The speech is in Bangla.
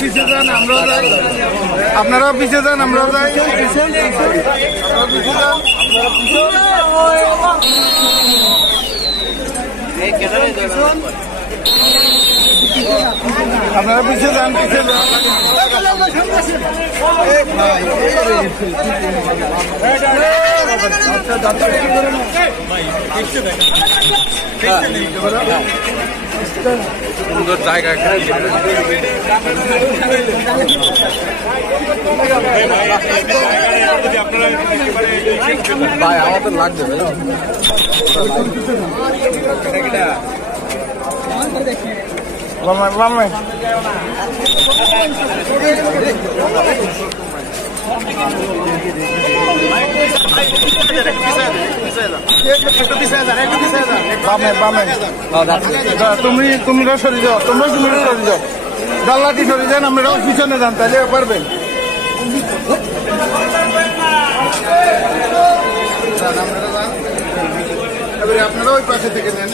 পিছিয়ে যান, আমরাও যাই। আপনারাও পিছিয়ে যান, আমরাও যাই। আপনারা পিছিয়ে যান, পিছিয়ে যান। সুন্দর জায়গা ভাই, আমার তো লাগবে তোমরা সরে যাও, তোমরা সরে যাও, জানলাটি সরে যান, আপনারাও পিছনে যান, তাহলে পারবেন। আপনারা ওই পাশে থেকে নেন।